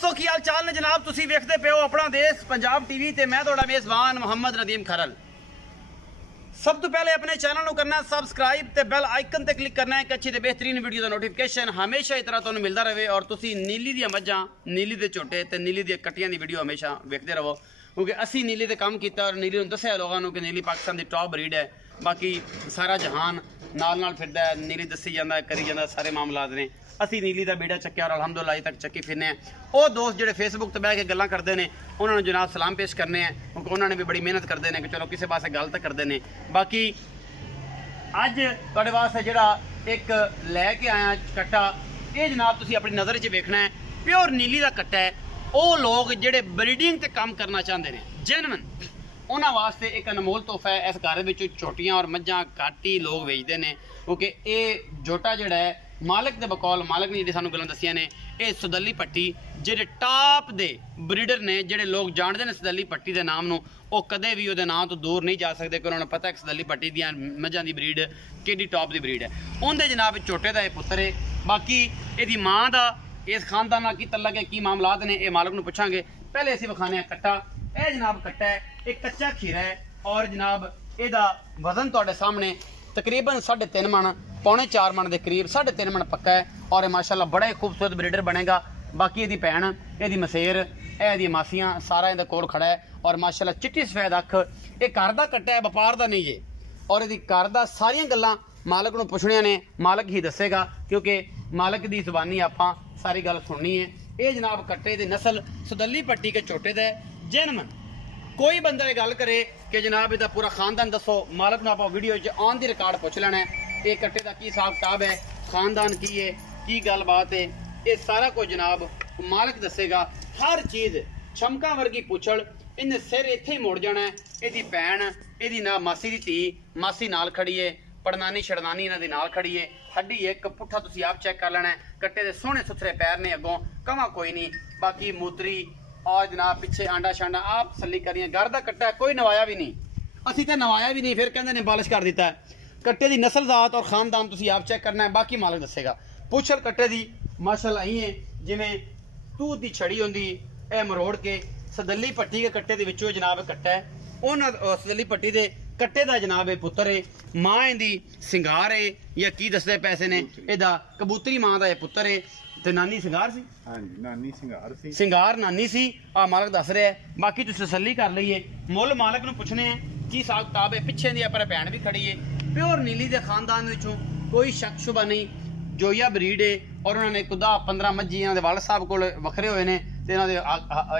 दोस्तों की हाल चाल ने जनाब, तुसी वेखदे पे हो अपना देश पंजाब टीवी ते मैं तुहाडा मेज़बान मोहम्मद नदीम खरल। सब तो पहले अपने चैनल को करना है सबसक्राइब ते बेल आइकन ते क्लिक करना है कि अच्छी ते बेहतरीन वीडियो का नोटिफिकेशन हमेशा इस तरह तुहानू मिलता रहे और तुसी नीली दी मज्जां, नीली दे झोटे ते नीली दी कट्टियां दी वीडियो हमेशा वेखदे रहो, क्योंकि असी नीली दे काम किया और नीली नूं दस्सिया लोगों को कि नीली पाकिस्तान की टॉप ब्रीड है। बाकी सारा जहान नाल फिरदा है, नीली दसी जाता है, करी जाता सारे मामलात ने। असी नीली का बीड़ा चक्या और अलहमदुलिल्लाह अज तक चक्की फिरने हैं। वो दोस्त जो फेसबुक पर बह के गल्लां करते हैं उन्होंने जनाब सलाम पेश करने हैं, क्योंकि उन्होंने भी बड़ी मेहनत करते हैं कि चलो किसी पासे गल तो करते हैं। बाकी अज तुहाडे वास्ते जिहड़ा एक लैके आया कट्टा, ये जनाब तुसीं अपनी नज़र च वेखना है, प्योर नीली का कट्टा है। वो लोग जिहड़े ब्रीडिंग ते काम करना चाहते हैं जेनवन, उन्होंने वास्ते एक अनमोल तोहफा है। इस घर में छोटियां और मज्जां घट ही लोग वेचते हैं, क्योंकि ये जोटा जोड़ा है मालिक के बकौल मालिक ने जी सानू गल्लां दसियां ने, ये सदली पट्टी जेडे टॉप दे ब्रीडर ने, जेडे लोग जानते हैं सदली पट्टी के नाम नूं, वो कदे भी उहदे नाम तो दूर नहीं जा सकते, क्योंकि उन्होंने पता है सदली पट्टी दियां मज्जां दी ब्रीड केडी टॉप दी ब्रीड है। उनके जनाब छोटे का यह पुत्र है। बाकी यदी माँ का इस खानदान नाल की तल्लक है, की मामलात ने, यह मालिक नूं पुछांगे। पहले असीं विखाने कट्टा, यह जनाब कट्टा है, एक कच्चा खीरा है और जनाब ਇਹਦਾ वजन तुहाडे सामने तकरीबन 3.5 मन पौने 4 मन के करीब 3.5 मन पक्का है और माशाल्लाह बड़ा ही खूबसूरत ब्रीडर बनेगा। बाकी यदी भैन, यदी मसेर, यदी मासियां सारा इहदे कोल खड़ा है और माशाल्लाह चिट्टी सफेद अख, ये घर का कट्टा है, व्यापार का नहीं जे। और यदी घर का सारियां गल्लां मालिक नूं पुछणियां ने, मालिक ही दसेगा, क्योंकि मालिक की जुबानी आपां सारी गल सुननी है। ये जनाब कट्टे की नस्ल सदली पट्टी के छोटे दे जेनमन। कोई बंदा ये गल करे कि जनाब इसका पूरा खानदान दसो, मालिक नूं आपां वीडियो च ऑन दी रिकॉर्ड पुछ लेना है, ये कट्टे का की हिसाब किताब है, खानदान की है, की गलबात है, ये सारा कुछ जनाब मालिक दसेगा। हर चीज़ चमका वर्गी पुछड़, इन्हें सिर इत्थे ही मुड़ जाना है। यदी भैन, यदी ना मासी दी धी, मासी नाल खड़ी है, पड़नानी छड़नानी इन्हां दे नाल खड़ी है। हड्डी एक पुट्ठा तुसीं आप चेक कर लेना है। कट्टे दे सोहने सुथरे पैर ने, अगों कमा कोई नहीं। बाकी मूतरी और जनाब पिछे आंडा शांडा आप तसल्ली करिए। घर का कट्टा है, कोई नवाया भी नहीं, असी तो नवाया भी नहीं, फिर कहते ने बालिश कर दिता है। कट्टे की नस्ल जात और खानदान तुसीं आप चेक करना है, बाकी मालिक दसेगा। पुछल कट्टे की माशाल्लाह ही है जिमें तूत की छड़ी होंदी, ए मरोड़ के सदली पट्टी के कट्टे के विचों जनाब कट्टा है। उन्होंने सदली पट्टी के कट्टे का जनाब ये पुत्र है। माँ इहदी सिंगार है या की दसदे पैसे ने, इहदा कबूतरी माँ का यह पुत्र है ते नानी सिंगार सी। हाँ जी, नानी सिंगार सी, सिंगार नानी सी। आ मालिक दस रहा है। बाकी तुसीं तसल्ली कर लईए, मुल मालिक नूं पुछने हैं की हिसाब किताब है। पिछे दी अपनी भैन भी खड़ी है, प्योर नीली के खानदान विचों कोई शक शुबा नहीं, जोया ब्रीड है। और उन्होंने खुदा 15 मज्जी इन्हां दे वालद साहब कोल वखरे होए ने ते इन्हां दे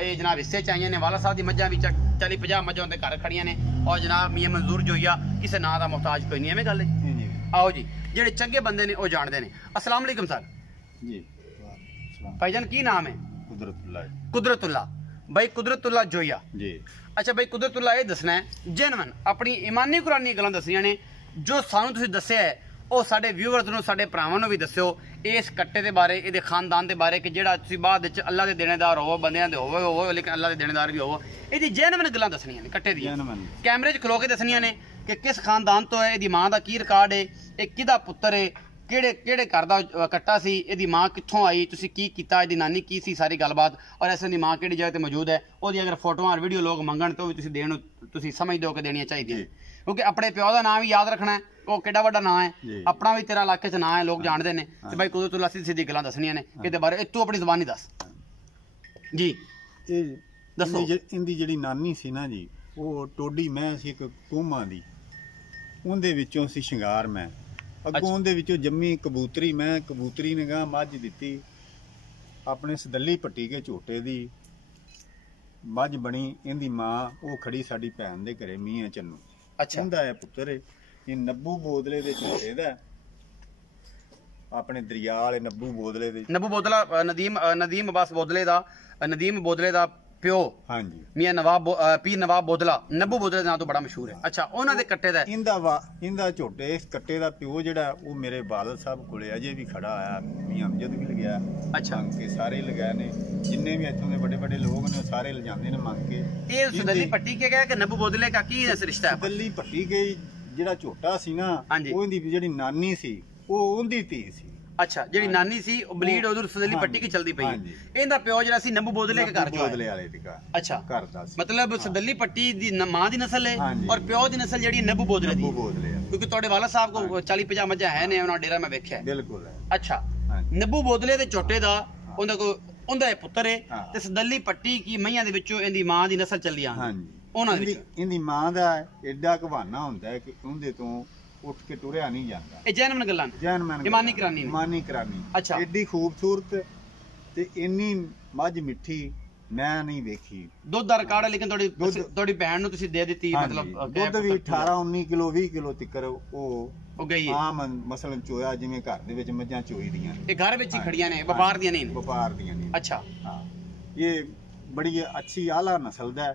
ये जनाब हिस्से च आईयां ने। वालद साहब दी मज्जां भी 40-50 मज्जां उनके घर खड़ियां ने और जनाब मियां मंजूर जोया किसी नां दा मुहताज कोई नहीं। एवें गल है। आओ जी, जेडे चंगे बंदे ने वो जानते हैं। अस्सलाम वालेकुम सर जी। भाईजान की नाम है? कुदरतुल्लाह। कुदरतुल्लाह भाई, कुदरतुल्लाह जोया जी। अच्छा भाई कुदरतुल्लाह, ये दसना है जेनवन अपनी ईमानी कुरानी गल्लां दसियां ने जो सानू तुसीं दस्सिया है, ਉਹ ਸਾਡੇ व्यूअर्स ਨੂੰ, ਸਾਡੇ ਭਰਾਵਾਂ ਨੂੰ ਵੀ ਦੱਸਿਓ ਇਸ ਕੱਟੇ ਦੇ ਬਾਰੇ, ਇਹਦੇ ਖਾਨਦਾਨ ਦੇ ਬਾਰੇ, ਕਿ ਜਿਹੜਾ ਤੁਸੀਂ ਬਾਅਦ ਵਿੱਚ ਅੱਲਾ ਦੇ ਦੇਣੇਦਾਰ ਹੋਵੋ, ਬੰਦਿਆਂ ਦੇ ਹੋਵੋ ਲੇਕਿਨ ਅੱਲਾ ਦੇ ਦੇਣੇਦਾਰ ਵੀ ਹੋਵੋ। ਇਹਦੀ ਜੈਨੂਇਨ ਗੱਲਾਂ ਦੱਸਣੀਆਂ ਨੇ ਕੱਟੇ ਦੀਆਂ, ਕੈਮਰੇ 'ਚ ਖਲੋ ਕੇ ਦੱਸਣੀਆਂ ਨੇ ਕਿ ਕਿਸ ਖਾਨਦਾਨ ਤੋਂ ਹੈ, ਇਹਦੀ ਮਾਂ ਦਾ ਕੀ ਰਿਕਾਰਡ ਹੈ, ਇਹ ਕਿਹਦਾ ਪੁੱਤਰ ਹੈ, ਕਿਹੜੇ ਕਿਹੜੇ ਘਰ ਦਾ ਕੱਟਾ ਸੀ, ਇਹਦੀ ਮਾਂ ਕਿੱਥੋਂ ਆਈ, ਤੁਸੀਂ ਕੀ ਕੀਤਾ, ਇਹਦੀ ਨਾਨੀ ਕੀ ਸੀ, ਸਾਰੀ ਗੱਲਬਾਤ। ਔਰ ਐਸੇ ਦੀ ਮਾਂ ਕਿਹੜੀ ਜਗ੍ਹਾ ਤੇ ਮੌਜੂਦ ਹੈ, ਉਹਦੀ ਅਗਰ ਫੋਟੋਆਂ ਔਰ ਵੀਡੀਓ ਲੋਕ ਮੰਗਣ ਤਾਂ ਉਹ ਵੀ ਤੁਸੀਂ ਦੇਣ, ਤੁਸੀਂ ਸਮਝਦੇ ਹੋ ਕਿ ਦੇਣੀਆਂ ਚਾਹੀਦੀਆਂ, क्योंकि अपने प्यो का नाम भी याद रखना है। वो किड्डा वड्डा नाम है, अपना भी तेरा इलाके च नाम है, लोग जानते हैं। तो भाई कुदरतुल्लाह सीधी सीधी गल्लां दसनियां ने इहदे बारे, तू अपनी ज़बानी दस जी। दसो इहदी जिहड़ी नानी सी ना जी, वो टोडी मैं सी एक कोमा दी, उहदे विचों सी शिंगार मैं, अगों उहदे विचों जम्मी कबूतरी मैं, कबूतरी ने गां मझ दित्ती अपने सदली पट्टी के झोटे दी मझ बनी। इहदी मां वो खड़ी साडी भैन दे घरे मियां चन्नू। अच्छा, इहदा है पुत्र ये नब्बू बोदले दे झोटे दा, अपने दरिया वाले नब्बू बोदले दे, नब्बू बोदला नदीम अब्बास बोदले दा, नदीम बोदले दा प्यो। हाँ जी, मियां नवाब पीर नवाब बोदला, नब्बू बोदले नाम तो बड़ा मशहूर है। अच्छा, उन्हां दे कट्टे दा इंदा झोटे इस कट्टे दा प्यो जेड़ा वो मेरे वालद साहब कोले अजे भी खड़ा आया, मियां अमजद भी लग्या। अच्छा, के सारे लगाए ने, जिन्ने भी इत्थों दे बड़े बड़े लोग ने सारे ले जांदे ने मंग के। ये सदली पट्टी के गया कि नब्बू बोदले का की रिश्ता है? सदली पट्टी के जेड़ा झोटा सी ना, ओंदी जेड़ी नानी सी वो ओंदी धी सी। ਅੱਛਾ ਜਿਹੜੀ ਨਾਨੀ ਸੀ ਉਹ ਬਲੀਡ ਉਧਰ ਸਦਲੀ ਪੱਟੀ ਕੀ ਚਲਦੀ ਪਈ ਇਹਦਾ ਪਿਓ ਜਿਹੜਾ ਸੀ ਨੰਬੂ ਬੋਦਲੇ ਦੇ ਘਰ ਚੋਂ ਬੋਦਲੇ ਵਾਲੇ ਦੀ ਘਰ ਅੱਛਾ ਘਰ ਦਾ ਸੀ ਮਤਲਬ ਸਦਲੀ ਪੱਟੀ ਦੀ ਮਾਂ ਦੀ ਨਸਲ ਹੈ ਔਰ ਪਿਓ ਦੀ ਨਸਲ ਜਿਹੜੀ ਨੰਬੂ ਬੋਦਲੇ ਦੀ ਕਿਉਂਕਿ ਤੁਹਾਡੇ ਵਾਲਾ ਸਾਹਿਬ ਕੋ 40-50 ਮੱਝਾਂ ਹੈ ਨੇ ਉਹਨਾਂ ਡੇਰਾ ਮੈਂ ਵੇਖਿਆ ਬਿਲਕੁਲ ਹੈ ਅੱਛਾ ਨੰਬੂ ਬੋਦਲੇ ਦੇ ਝੋਟੇ ਦਾ ਉਹਦਾ ਇਹ ਪੁੱਤਰ ਹੈ ਤੇ ਸਦਲੀ ਪੱਟੀ ਕੀ ਮਈਆਂ ਦੇ ਵਿੱਚੋਂ ਇਹਦੀ ਮਾਂ ਦੀ ਨਸਲ ਚੱਲੀ ਆ ਹਾਂਜੀ ਉਹਨਾਂ ਦੇ ਇਹਦੀ ਮਾਂ ਦਾ ਐਡਾ ਘਵਾਨਾ ਹੁੰਦਾ ਹੈ ਕਿ ਉਹਦੇ ਤੋਂ ਉੱਠ ਕੇ ਟੁਰਿਆ ਨਹੀਂ ਜਾਂਦਾ ਇਹ ਜੈਨਮਨ ਗੱਲਾਂ ਇਮਾਨੀ ਕਰਾਨੀ ਅੱਛਾ ਐਡੀ ਖੂਬਸੂਰਤ ਤੇ ਇੰਨੀ ਮੱਝ ਮਿੱਠੀ ਮੈਂ ਨਹੀਂ ਵੇਖੀ ਦੁੱਧ ਦਾ ਰਿਕਾਰਡ ਹੈ ਲੇਕਿਨ ਤੁਹਾਡੀ ਭੈਣ ਨੂੰ ਤੁਸੀਂ ਦੇ ਦਿੱਤੀ ਮਤਲਬ ਦੁੱਧ ਵੀ 18-19 ਕਿਲੋ 20 ਕਿਲੋ ਤੱਕ ਉਹ ਗਈ ਹੈ ਆਮ ਮਸਲਨ ਚੋਇਆ ਜਿਵੇਂ ਘਰ ਦੇ ਵਿੱਚ ਮੱਝਾਂ ਚੋਈ ਦੀਆਂ ਇਹ ਘਰ ਵਿੱਚ ਹੀ ਖੜੀਆਂ ਨੇ ਵਪਾਰ ਦੀਆਂ ਨਹੀਂ ਵਪਾਰ ਦੀਆਂ ਨਹੀਂ ਅੱਛਾ ਹਾਂ ਇਹ ਬੜੀ ਅੱਛੀ ਆਲਾ ਨਸਲ ਦਾ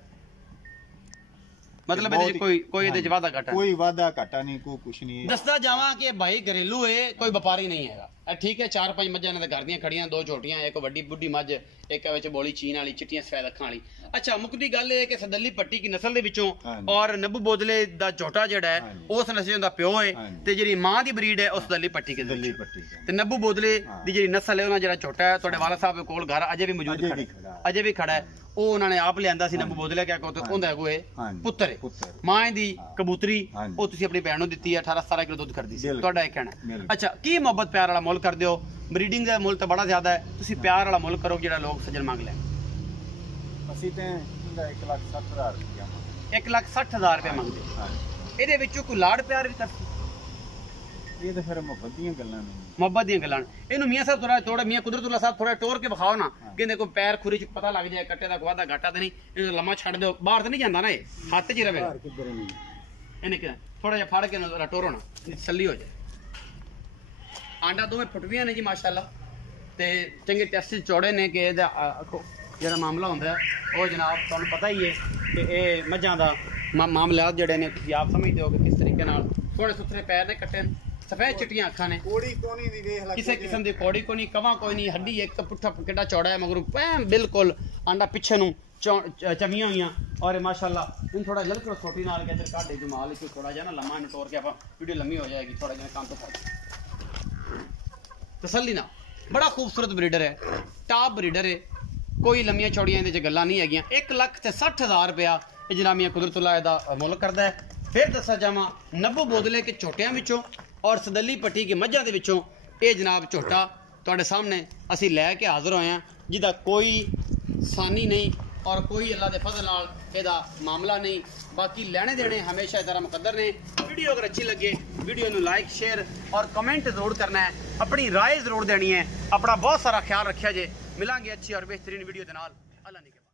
ਮਤਲਬ ਇਹਦੇ ਕੋਈ ਇਹਦੇ ਚ ਵਾਧਾ ਘਾਟਾ ਕੋਈ ਵਾਧਾ ਘਾਟਾ ਨਹੀਂ ਕੋਈ ਕੁਛ ਨਹੀਂ ਦੱਸਦਾ ਜਾਵਾਂ ਕਿ ਭਾਈ ਘਰੇਲੂ ਹੈ ਕੋਈ ਵਪਾਰੀ ਨਹੀਂ ਹੈਗਾ ਠੀਕ ਹੈ 4-5 ਮੱਝਾਂ ਇਹਨਾਂ ਦੇ ਘਰ ਦੀਆਂ ਖੜੀਆਂ 2 ਛੋਟੀਆਂ ਇੱਕ ਵੱਡੀ ਬੁੱਢੀ ਮੱਝ ਇੱਕ ਵਿੱਚ ਬੋਲੀ ਚੀਨ ਵਾਲੀ ਚਿੱਟੀਆਂ ਸਫੈਦ ਅੱਖਾਂ ਵਾਲੀ ਅੱਛਾ ਮੁੱਕਦੀ ਗੱਲ ਇਹ ਕਿ ਸਦਲੀ ਪੱਟੀ ਦੀ ਨਸਲ ਦੇ ਵਿੱਚੋਂ ਔਰ ਨੰਬੂ ਬੋਦਲੇ ਦਾ ਝੋਟਾ ਜਿਹੜਾ ਹੈ ਉਸ ਨਸਲ ਦਾ ਪਿਓ ਹੈ ਤੇ ਜਿਹੜੀ ਮਾਂ ਦੀ ਬਰੀਡ ਹੈ ਉਸ ਸਦਲੀ ਪੱਟੀ ਦੀ ਤੇ ਨੰਬੂ ਬੋਦਲੇ ਦੀ ਜਿਹੜੀ ਨਸਲ ਹੈ ਉਹਨਾਂ ਜਿਹੜਾ ਝੋਟਾ ਹੈ ਤੁਹਾਡੇ ਵਾਲਾ ਸਾਹਿਬ ਕੋਲ ਘਰ ਅਜੇ ਵੀ ਮੌਜੂਦ ਅਜੇ ਵੀ ਖੜਾ ਹੈ ਉਹ ਉਹਨਾਂ ਨੇ ਆਪ ਲਿਆਂਦਾ ਸੀ ਨੰਬੂ ਬੋਦਲੇ ਕਿਹਾ ਉਹਦਾ ਕੋਈ ਪੁੱਤਰ ਹੈ ਮਾਂ ਦੀ ਕਬੂਤਰੀ ਉਹ ਤੁਸੀਂ ਆਪਣੀ ਭੈਣ ਨੂੰ ਦਿੱਤੀ ਹੈ 18-17 ਕਿਲੋ ਦੁੱਧ ਕਰਦੀ ਸੀ ਤੁਹਾਡਾ ਇਹ ਕਹਿਣਾ ਅੱਛਾ ਕੀ ਮੁਹੱਬਤ ਪਿਆਰ ਵਾਲਾ ਮੁੱਲ ਕਰਦੇ ਹੋ ਬਰੀਡਿੰਗ ਦਾ ਮੁੱਲ ਤਾਂ ਬੜਾ ਜ਼ਿਆਦਾ ਹੈ ਤੁਸੀਂ ਪਿਆਰ ਵਾਲਾ ਮੁੱਲ ਕਰੋ ਜਿਹੜਾ ਲੋਕ ਸੱਜਣ ਮੰਗ ਲੈਣ ਅਸੀਂ ਤੇ 1,60,000 ਰੁਪਇਆ 1,60,000 ਰੁਪਏ ਮੰਗਦੇ ਇਹਦੇ ਵਿੱਚੋਂ ਕੋਈ ਲਾੜ ਪਿਆਰ ਵੀ ਕਰਦੇ ਇਹ ਤਾਂ ਫਿਰ ਮੁਹੱਬਤ ਦੀਆਂ ਗੱਲਾਂ ਨੇ ਮੁਹੱਬਤ ਦੀਆਂ ਗੱਲਾਂ ਇਹਨੂੰ ਮੀਆਂ ਸਾਹਿਬ ਥੋੜਾ ਮੀਆਂ ਕੁਦਰਤੁੱਲਾ ਸਾਹਿਬ ਥੋੜਾ ਟੋਰ ਕੇ ਵਿਖਾਓ ਨਾ ਕਹਿੰਦੇ ਕੋਈ ਪੈਰ ਖੁਰੀ ਚ ਪਤਾ ਲੱਗ ਜਾਏ ਕੱਟੇ ਦਾ ਵਾਧਾ ਘਾਟਾ ਤੇ ਨਹੀਂ ਇਹਨੂੰ ਲੰਮਾ ਛੱਡ ਦਿਓ ਬਾਹਰ ਤਾਂ ਨਹੀਂ ਜਾਂਦਾ ਨਾ ਇਹ ਹੱਥ 'ਚ ਰਵੇ ਇਹਨੇ ਕਿ ਥੋੜਾ ਜਿਹਾ ਫੜ ਕੇ ਟੋਰੋ ਨਾ ਤਸੱਲੀ ਹੋ ਜਾਏ ਆਂਡਾ ਦੋਵੇਂ ਫੁੱਟਵੀਆਂ ਨੇ ਜੀ ਮਾਸ਼ਾਅੱਲਾ ਤੇ ਚੰਗੇ ਟੈਸਟ ਚੌੜੇ ਨੇ ਕਿ ਇਹਦਾ ਜਿਹੜਾ ਮਾਮਲਾ ਹੁੰਦਾ ਉਹ ਜਨਾਬ ਤੁਹਾਨੂੰ ਪਤਾ ਹੀ ਹੈ ਕਿ ਇਹ ਮੱਝਾਂ ਦਾ ਮਾਮਲਾਤ ਜਿਹੜੇ ਨੇ ਤੁਸੀਂ ਆਪ ਸਮਝਦੇ ਹੋ ਕਿ ਕਿਸ ਤਰੀਕੇ ਨਾਲ ਥੋੜੇ ਸੁਥਰੇ ਪੈਰ ਨੇ ਕੱਟੇ ਸਫੈਦ ਚਿੱਟੀਆਂ ਅੱਖਾਂ ਨੇ ਕੋੜੀ ਕੋਣੀ ਦੀ ਵੇਖ ਲੈ ਕਿਸੇ ਕਿਸਮ ਦੀ ਕੋੜੀ ਕੋਣੀ ਕਵਾ ਕੋਈ ਨਹੀਂ ਹੱਡੀ ਇੱਕ ਪੁੱਠਾ ਕਿੱਡਾ ਚੌੜਾ ਹੈ ਮਗਰੋਂ ਬਿਲਕੁਲ ਆਂਡਾ ਪਿੱਛੇ ਨੂੰ ਚਮੀਆਂ ਹੋਈਆਂ ਔਰ ਮਾਸ਼ਾਅੱਲਾ ਇਹਨੂੰ ਥੋੜਾ ਜਲ ਕਰੋ ਛੋਟੀ ਨਾਲ ਕੇ ਇੱਧਰ ਕਾਢੇ ਜਮਾਲ ਵਿੱਚ ਥੋੜਾ ਜਿਹਾ ਨਾ ਲੰਮਾ ਇਹਨੂੰ ਤੋੜ ਕੇ ਆਪਾਂ ਵੀਡੀਓ ਲੰਮੀ ਹੋ ਜਾਏਗੀ ਥੋੜਾ ਜਿਹਾ ਕੰਮ ਤੋਂ ਤਸੱਲੀ ਨਾ ਬੜਾ ਖੂਬਸੂਰਤ ਬਰੀਡਰ ਹੈ ਟਾਪ ਬਰੀਡਰ ਹੈ ਕੋਈ ਲੰਮੀਆਂ ਚੌੜੀਆਂ ਇਹਦੇ ਚ ਗੱਲਾਂ ਨਹੀਂ ਹੈਗੀਆਂ 1,60,000 ਰੁਪਇਆ ਇਹ ਜਨਾਮੀਆਂ ਕੁਦਰਤੁੱਲਾ ਇਹਦਾ ਮੁੱਲ ਕਰਦਾ ਹੈ ਫਿਰ ਦੱਸਿਆ ਜਾਵਾਂ ਨੰਬੂ ਬੋਦਲੇ ਕੇ ਝੋਟਿਆਂ ਵਿੱਚੋਂ ਔਰ ਸਦਲੀ ਪੱਟੀ ਕੇ ਮੱਝਾਂ ਦੇ ਵਿੱਚੋਂ ਇਹ ਜਨਾਬ ਝੋਟਾ ਤੁਹਾਡੇ ਸਾਹਮਣੇ ਅਸੀਂ ਲੈ ਕੇ ਹਾਜ਼ਰ ਹੋਏ ਹਾਂ ਜਿਹਦਾ ਕੋਈ ਸਾਨੀ ਨਹੀਂ ਔਰ ਕੋਈ ਅੱਲਾ ਦੇ ਫਜ਼ਲ ਨਾਲ ਇਹਦਾ ਮਾਮਲਾ ਨਹੀਂ ਬਾਕੀ ਲੈਣੇ ਦੇਣੇ ਹਮੇਸ਼ਾ ਇਸ ਤਰ੍ਹਾਂ ਮੁਕੱਦਰ ਨੇ ਵੀਡੀਓ ਅਗਰ ਅੱਛੀ ਲੱਗੇ ਵੀਡੀਓ ਨੂੰ ਲਾਈਕ ਸ਼ੇਅਰ ਔਰ ਕਮੈਂਟ ਜ਼ਰੂਰ ਕਰਨਾ ਹੈ ਆਪਣੀ ਰਾਏ ਜ਼ਰੂਰ ਦੇਣੀ ਹੈ ਆਪਣਾ ਬਹੁਤ ਸਾਰਾ ਖਿਆਲ ਰੱਖਿਆ ਜੇ ਮਿਲਾਂਗੇ ਅੱਛੀ ਔਰ ਬਿਹਤਰੀਨ ਵੀਡੀਓ ਦੇ ਨਾਲ ਅੱਲਾ ਨਿਗਹਿਬਾਨ।